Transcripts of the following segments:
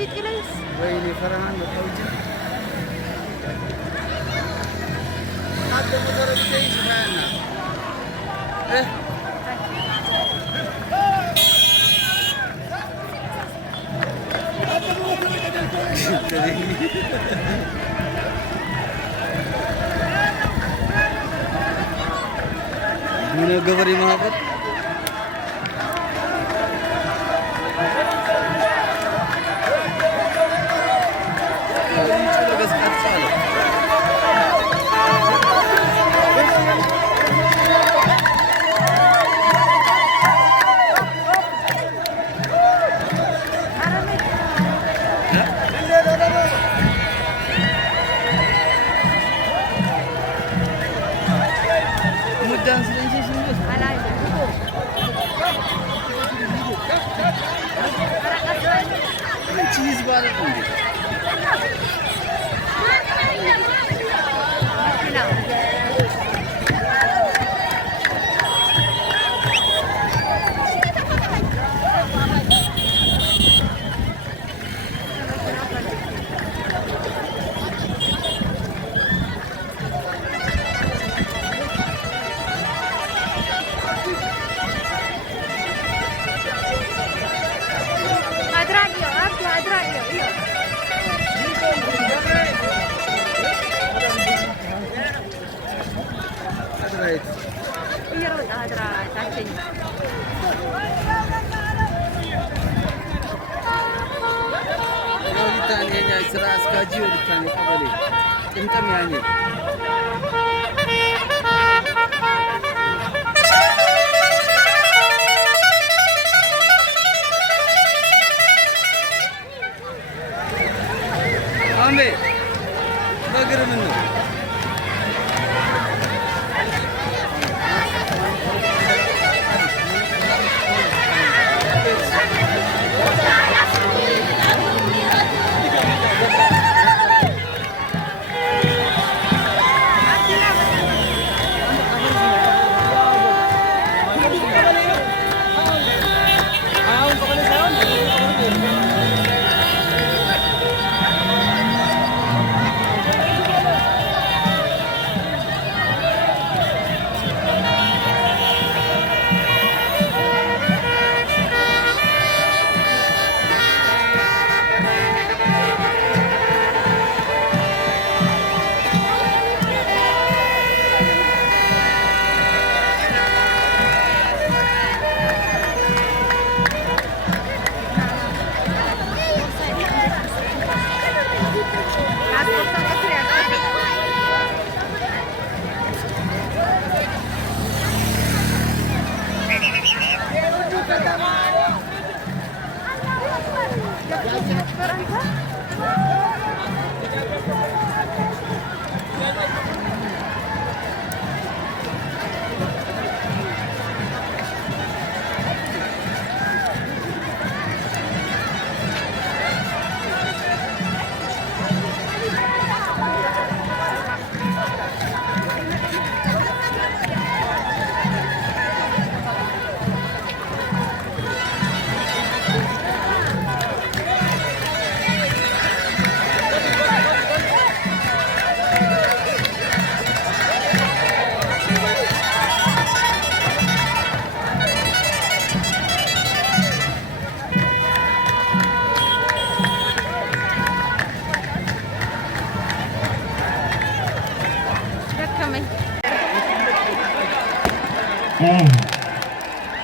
ويلي فرحان بالخوجة حتى مجرد شيء شفانا إيه من القبر محبت चीज वाला ስራ አስካጂ ወልካኔ ቀበሌ ጥምጥም ያኔ አሜ በግርም ነው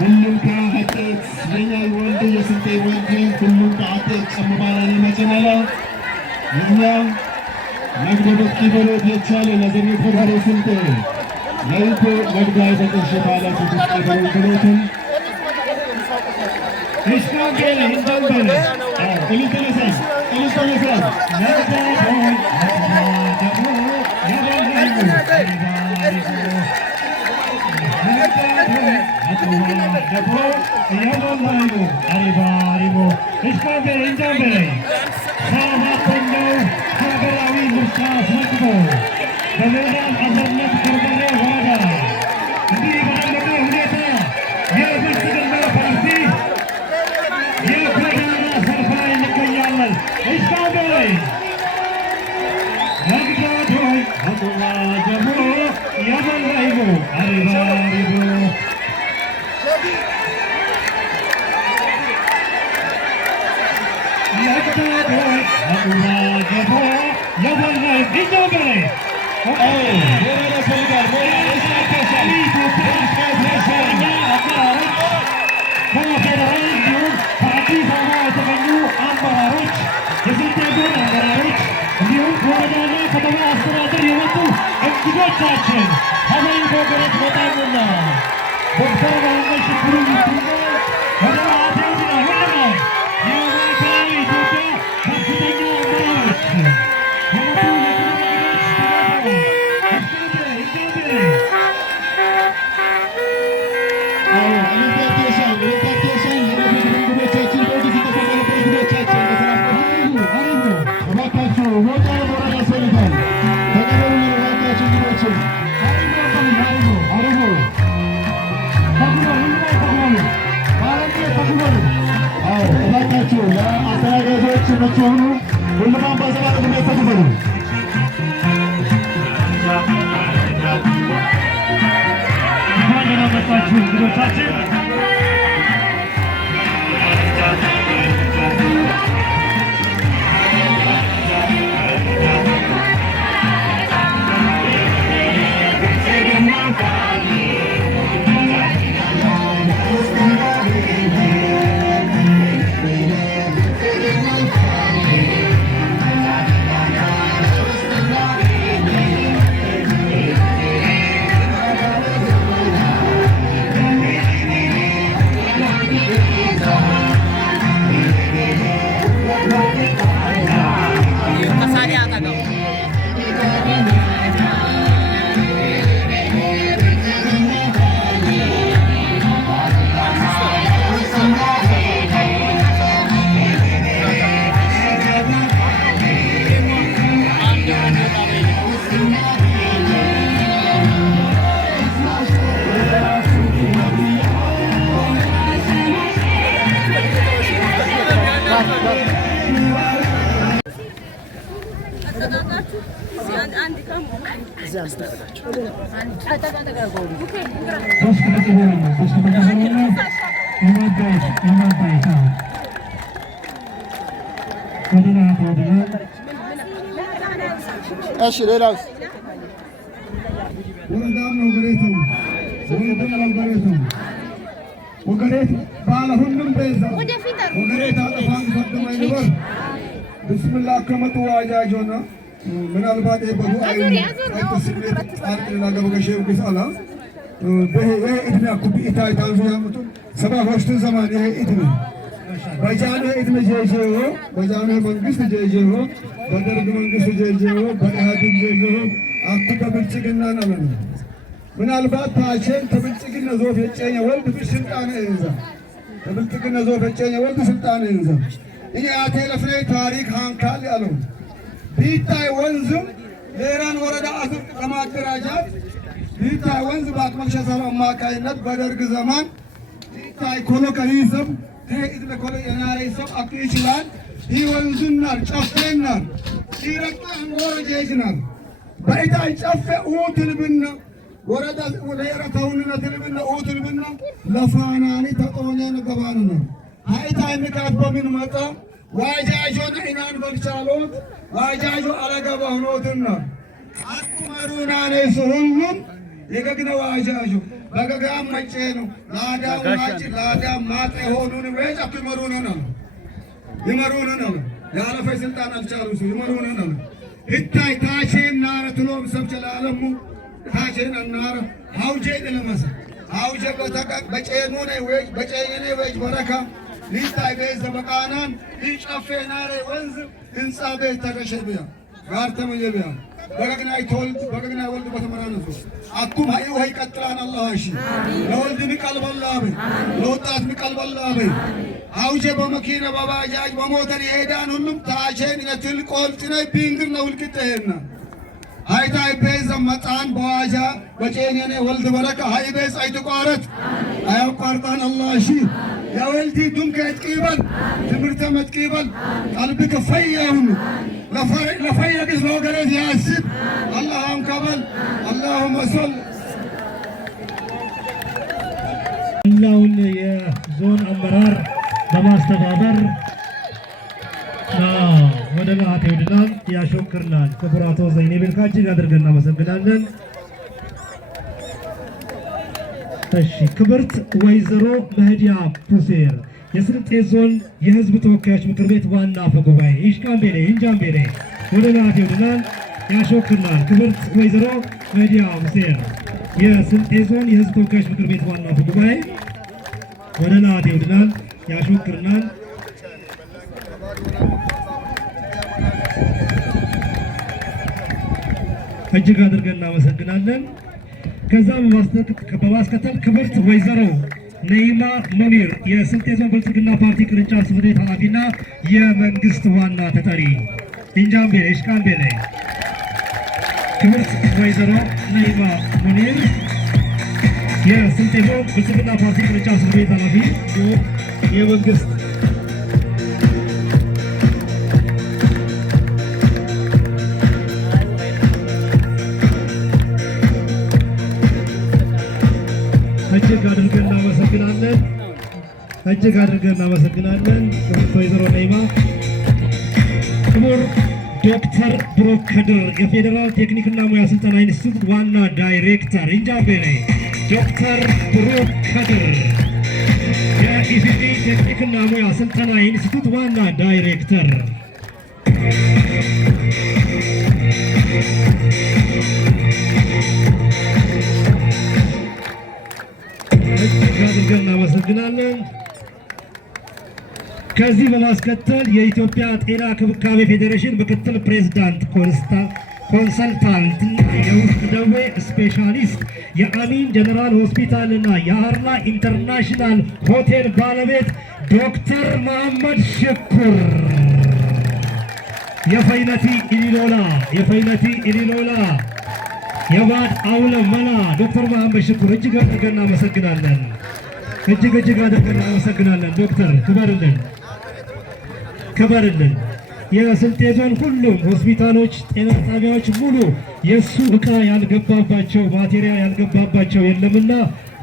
ሁሉም ከአጤት የኛ ወንድ የስንቴ ወንድ ሁሉም ከአጤት ጨምባላን መጨናላ እኛ መግደበት ኪበሎት የቻለ ለዘሬ ፈዳሪ ስንቴ ለይቶ መግዳይ ተቀሸታላ ተስቀ በሮትን እስካገለ እንደበለ እልተነሳ ነዳ Jabo, Yaman Raibo, Arriba, Arribo. እሺ ሌላውስ ወረዳም ነው ገሬቱ ወረዳም ነው ገሬቱ ወገሬት ባለ ሁሉም በዛ ወገሬት አጠፋን ፈጥመኝ ነበር ብስምላህ ከመጡ ዋጃጆና ምናልባት የበሩ አርጥና ገበገሸው ቢሳላ በሄ እድሜ አኩቢ ኢታይ ታንሱ ያመጡ ሰባ ሆስት ዘማን ይሄ እድሜ በጃነ እድሜ ጀጀው በጃነ መንግስት ጀጀው በደርግ መንግስት ጀጀው በኢህአዴግ ጀጀው አኩባ ብልጽግና ነው ምናልባት ታቸን ተብልጽግና ዞፍ የጨኘ ወልድ ብስልጣን እንዛ ተብልጽግና ዞፍ የጨኘ ወልድ ስልጣን እንዛ ይሄ አቴለፍሬ ታሪክ ሃንካል ያለው ቢታይ ወንዝም ሌራን ወረዳ አስር ለማደራጃት ቢታይ ወንዝ በአቅመሸ ሰባ አማካይነት በደርግ ዘመን ቢታይ ኮሎከሊዝም እድሜ ኮሎናሪዝም አክ ይችላል ይህ ወንዝናር ጨፌናር ይረቃ አንጎረ ጄጅናር በኢታይ ጨፌ ኡትልብና ወረዳ ሌራ ተውንነ ትልብና ኡትልብና ለፋናኒ ተቆኔን ገባኑ ነው አይታይ ምካት በምን መጣ ዋጃጆን ኢናን በልቻሎት ዋጃጆ አለገባ ሆኖትና አጥመሩና ነሱሁም የገግነ ዋጃጆ በገጋም መጨ ነው ላዳው ማጭ ላዳም ማጤ ሆኑን ወጭ አጥመሩና ነው ይመሩና ነው ያለፈ ስልጣን አልቻሉስ ይመሩና ነው ይታይ ታሼና ረትሎም ሰብቸላለሙ ታሼና ናረ አውጄ ለመሰ አውጄ በጨኑ ነው ወይ በጨየኔ ወይ በረካ ሊታይ ቤት ዘበቃናን ይጨፌናሬ ወንዝ ህንጻ ቤት ተረሸብያ ጋር ተመየብያ በገግናይ ተወልድ በገግናይ ወልድ በተመራነሱ አኩም ሃይ ወይ ቀጥላን አላህ እሺ ለወልድ ሚቀልበላበ ለወጣት ሚቀልበላበ አውጀ በመኪና በባጃጅ በሞተር ይሄዳን ሁሉም ታቼን ነትል ቆልጥነ ቢንግር ነው ልቅጠና ሃይታይ ቤት ዘመጣን በዋጃ በጨኔኔ ወልድ በረካ ሃይ ቤት አይተቋረት አያቋርጣን አላህ እሺ يا ولدي دمك اتقيبل تمرت متقيبل قلبك فيهم ለፈየግስ ለወገነት ያስብ አላሁም ከበል አላሁመ ሶል መላውን የዞን አመራር በማስተባበር ወደ ለአቴ ወድናል ያሾክርናል። ክቡር አቶ ዘይኔ ቤልካ እጅግ አድርገን እናመሰግናለን። እሺ ክብርት ወይዘሮ መህዲያ ፑሴር የስልጤ ዞን የህዝብ ተወካዮች ምክር ቤት ዋና አፈ ጉባኤ ይሽካምቤሌ እንጃምቤሌ ወደ ለአቴ ወድናል ያሾክርናል። ክብርት ወይዘሮ መህዲያ ፑሴር የስልጤ ዞን የህዝብ ተወካዮች ምክር ቤት ዋና አፈ ጉባኤ ወደ ለአቴ ወድናል ያሾክርናል። እጅግ አድርገን እናመሰግናለን። ከዛ በማስከተል ክብርት ወይዘሮ ነይማ ሙኒር የስልጤ ዞን ብልጽግና ፓርቲ ቅርንጫፍ ጽሕፈት ቤት ኃላፊና የመንግስት ዋና ተጠሪ ኢንጃምቤሌ ሽካምቤሌ። ክብርት ወይዘሮ ነይማ ሙኒር የስልጤ ዞን ብልጽግና ፓርቲ ቅርንጫፍ ጽሕፈት ቤት ኃላፊ የመንግስት እጅግ አድርገን እናመሰግናለን። እጅግ አድርገን እናመሰግናለን ወይዘሮ ነይማ። ክቡር ዶክተር ብሩክ ከድር የፌዴራል ቴክኒክና ሙያ ስልጠና ኢንስቲትዩት ዋና ዳይሬክተር ኢንጃምቤሌ። ዶክተር ብሩክ ከድር የኢፌዴሪ ቴክኒክና ሙያ ስልጠና ኢንስቲትዩት ዋና ዳይሬክተር። አድርገን እናመሰግናለን። ከዚህ በማስከተል የኢትዮጵያ ጤና ክብካቤ ፌዴሬሽን ምክትል ፕሬዝዳንት ኮንሰልታንት እና የውስጥ ደዌ ስፔሻሊስት የአሚን ጀነራል ሆስፒታል እና የአርላ ኢንተርናሽናል ሆቴል ባለቤት ዶክተር መሐመድ ሽኩር የፈይነቲ ኢሊሎላ የባድ አውለ መላ ዶክተር መሐመድ ሽኩር እጅግ አድርገን እናመሰግናለን። እጅግ አድርገን እናመሰግናለን። ዶክተር ክበርልን። የስልጤ ዞን ሁሉም ሆስፒታሎች፣ ጤና ጣቢያዎች ሙሉ የእሱ ዕቃ ያልገባባቸው ማቴሪያል ያልገባባቸው የለምና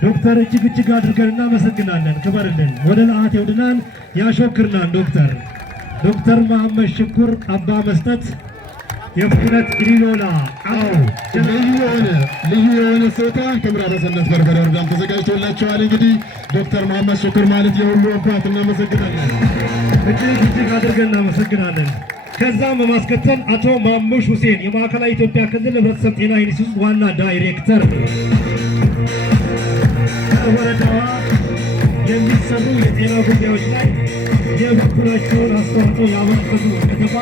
ዶክተር እጅግ አድርገን እናመሰግናለን። ክበርልን። ወደ ለአቴ ወድናን ያሾክርናል። ዶክተር መሐመድ ሽኩር አባ መስጠት የፍነት ኢሊሎላ ልዩ የሆነ ስጦታ ከምዕራብ ሰነት በርበሬ ወረዳም ተዘጋጅቶላቸዋል። እንግዲህ ዶክተር መሐመድ ሽኩር ማለት የሁሉ አባት እናመሰግናለን። እጅግ አድርገን እናመሰግናለን። ከዛም በማስከተል አቶ ማሙሽ ሁሴን የማዕከላዊ ኢትዮጵያ ክልል ህብረተሰብ ጤና ኢንስቲትዩት ዋና ዳይሬክተር ወረዳዋ የሚሰሩ የጤና ጉዳዮች ላይ የበኩላቸውን አስተዋጽኦ ያበረከቱ ከተማ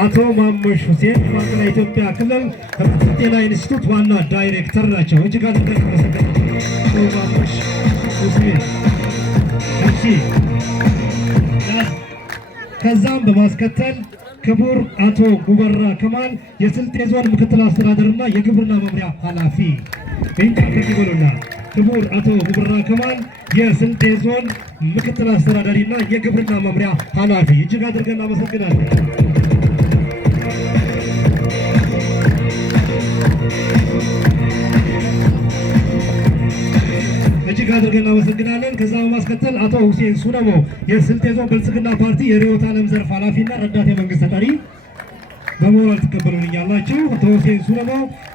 አቶ ማሙሽ ሁሴን የማዕከላዊ ኢትዮጵያ ክልል ህብረተሰብ ጤና ኢንስቲትዩት ዋና ዳይሬክተር ናቸው። እጅግ አድርገን እናመሰግናለን አቶ ማሙሽ ሁሴን። ከዛም በማስከተል ክቡር አቶ ጉበራ ከማል የስልጤ ዞን ምክትል አስተዳደርና የግብርና መምሪያ ኃላፊ ይበሉና ክቡር አቶ ጉበራ ከማል የስልጤ ዞን ምክትል አስተዳዳሪና የግብርና መምሪያ ኃላፊ እጅግ አድርገን እናመሰግናለን። እጅግ አድርገን እናመሰግናለን። ከዛ በማስከተል አቶ ሁሴን ሱነሞ የስልጤ ዞን ብልጽግና ፓርቲ የርዕዮተ ዓለም ዘርፍ ኃላፊና ረዳት የመንግስት ተጠሪ በሞራል ትቀበሉልኛላችሁ። አቶ ሁሴን ሱነሞ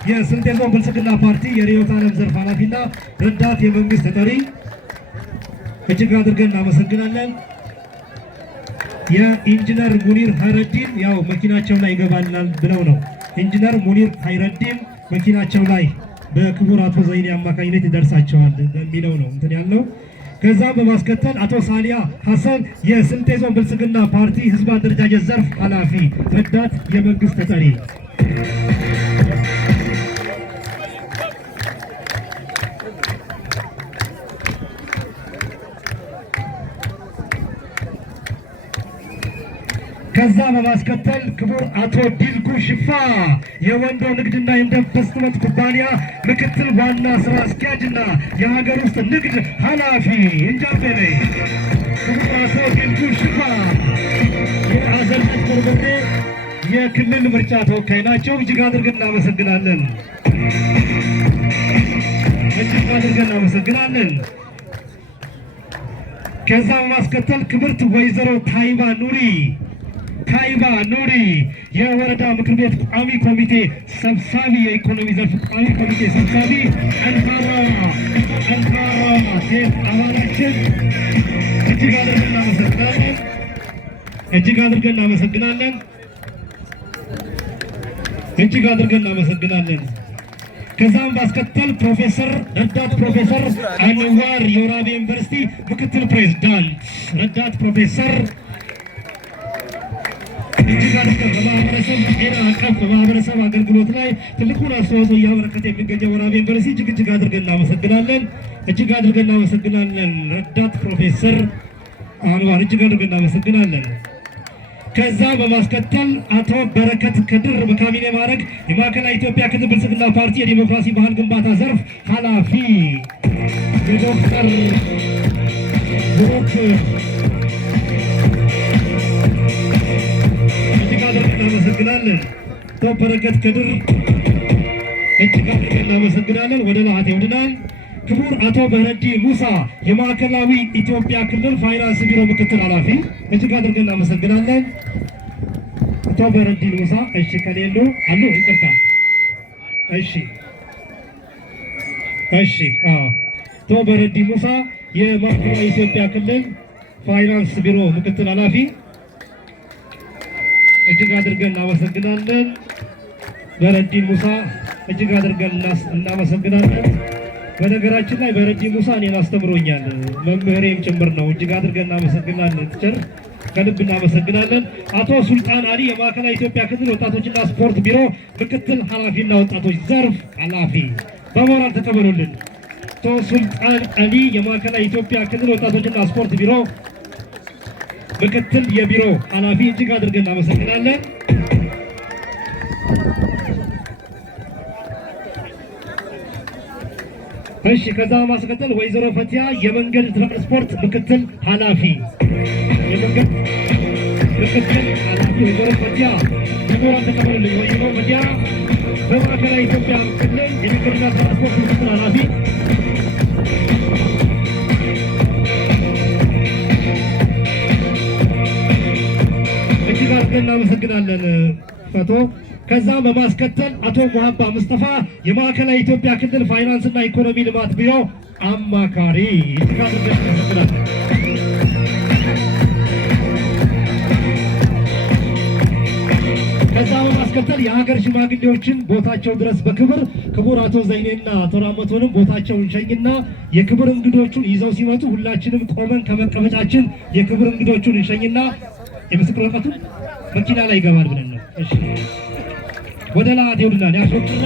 የስልጤ ዞን ብልጽግና ፓርቲ የርዕዮተ ዓለም ዘርፍ ኃላፊና ረዳት የመንግስት ተጠሪ እጅግ አድርገን እናመሰግናለን። የኢንጂነር ሙኒር ሀይረዲን ያው መኪናቸው ላይ ይገባልናል ብለው ነው። ኢንጂነር ሙኒር ሀይረዲን መኪናቸው ላይ በክቡር አቶ ዘይኔ አማካኝነት ይደርሳቸዋል በሚለው ነው እንትን ያለው። ከዛ በማስከተል አቶ ሳሊያ ሐሰን የስልጤ ዞን ብልጽግና ፓርቲ ህዝብ አደረጃጀት ዘርፍ ኃላፊ ረዳት የመንግስት ተጠሪ ከዛ በማስከተል ክቡር አቶ ዲልኩ ሽፋ የወንዶ ንግድና ኢንቨስትመንት ኩባንያ ምክትል ዋና ስራ አስኪያጅና የሀገር ውስጥ ንግድ ኃላፊ እንጃምቤሌ። ክቡር አቶ ዲልኩ ሽፋ የአዘርነት ብሬ የክልል ምርጫ ተወካይ ናቸው። እጅግ አድርገን እናመሰግናለን። እጅግ አድርገን እናመሰግናለን። ከዛ በማስከተል ክብርት ወይዘሮ ታይባ ኑሪ የወረዳ ምክር ቤት ቋሚ ኮሚቴ ሰብሳቢ፣ የኢኮኖሚ ዘርፍ ቋሚ ኮሚቴ ሰብሳቢ፣ ጠንካራ ሴት አባላችን እጅግ አድርገን እናመሰግናለን። ከዛም ባስከተል ረዳት ፕሮፌሰር አንዋር የወራቤ ዩኒቨርሲቲ ምክትል ፕሬዝዳንት ረዳት ፕሮፌሰር እጅግ አድርገን በማህበረሰብ ጤና አቀፍ በማህበረሰብ አገልግሎት ላይ ትልቁን አስተዋጽኦ እያበረከተ የሚገኘው ወራቤ ዩኒቨርሲቲ እጅግ አድርገን እናመሰግናለን። ረዳት ፕሮፌሰር አንዋር እጅግ አድርገን እናመሰግናለን። ከዛ በማስከተል አቶ በረከት ከድር በካቢኔ ማዕረግ የማዕከላዊ ኢትዮጵያ ክልል ብልጽግና ፓርቲ የዲሞክራሲ ባህል ግንባታ ዘርፍ ኃላፊ የዶክተር ብሩክ እጅግ አድርገን እናመሰግናለን። አቶ በረከት ከድር እጅግ አድርገን እናመሰግናለን። ወደ ላሃት ይወድናል። ክቡር አቶ በረዲ ሙሳ የማዕከላዊ ኢትዮጵያ ክልል ፋይናንስ ቢሮ ምክትል ኃላፊ እጅግ አድርገን እናመሰግናለን። አቶ በረዲ ሙሳ እሺ፣ ከሌሉ አሉ ይቅርታ። እሺ፣ አቶ በረዲ ሙሳ የማዕከላዊ ኢትዮጵያ ክልል ፋይናንስ ቢሮ ምክትል ኃላፊ እጅግ አድርገን እናመሰግናለን። በረዲ ሙሳ እጅግ አድርገን እናመሰግናለን። በነገራችን ላይ በረዲ ሙሳ እኔን አስተምሮኛል፣ መምህሬም ጭምር ነው። እጅግ አድርገን እናመሰግናለን። ቲቸር ከልብ እናመሰግናለን። አቶ ሱልጣን አሊ የማዕከላዊ ኢትዮጵያ ክልል ወጣቶችና ስፖርት ቢሮ ምክትል ኃላፊና ወጣቶች ዘርፍ ኃላፊ በሞራል ተቀበሉልን። አቶ ሱልጣን አሊ የማዕከላዊ ኢትዮጵያ ክልል ወጣቶችና ስፖርት ቢሮ ምክትል የቢሮ ኃላፊ እጅግ አድርገን እናመሰግናለን። እሺ፣ ከዛ በማስከተል ወይዘሮ ፈቲያ የመንገድ ትራንስፖርት ምክትል ኃላፊ ወይዘሮ ፈቲያ በሞራል ተቀበሉልን። ወይዘሮ ፈቲያ በማዕከላዊ ኢትዮጵያ ክልል የመንገድና ትራንስፖርት ምክትል ኃላፊ እጅግ አድርገን እናመሰግናለን ፈቶ። ከዛ በማስከተል አቶ ሙሀባ ሙስጠፋ የማዕከላዊ ኢትዮጵያ ክልል ፋይናንስና ኢኮኖሚ ልማት ቢሮ አማካሪ እጅግ አድርገን እናመሰግናለን። ከዛ በማስከተል የሀገር ሽማግሌዎችን ቦታቸው ድረስ በክብር ክቡር አቶ ዘይኔና አቶ ራመቶንም ቦታቸውን ሸኝና የክብር እንግዶቹን ይዘው ሲመጡ ሁላችንም ቆመን ከመቀመጫችን የክብር እንግዶቹን እንሸኝና የምስክር ወረቀቱን መኪና ላይ ይገባል ብለን ነው። እሺ፣ ወደ ላቴውልና ያስወጥና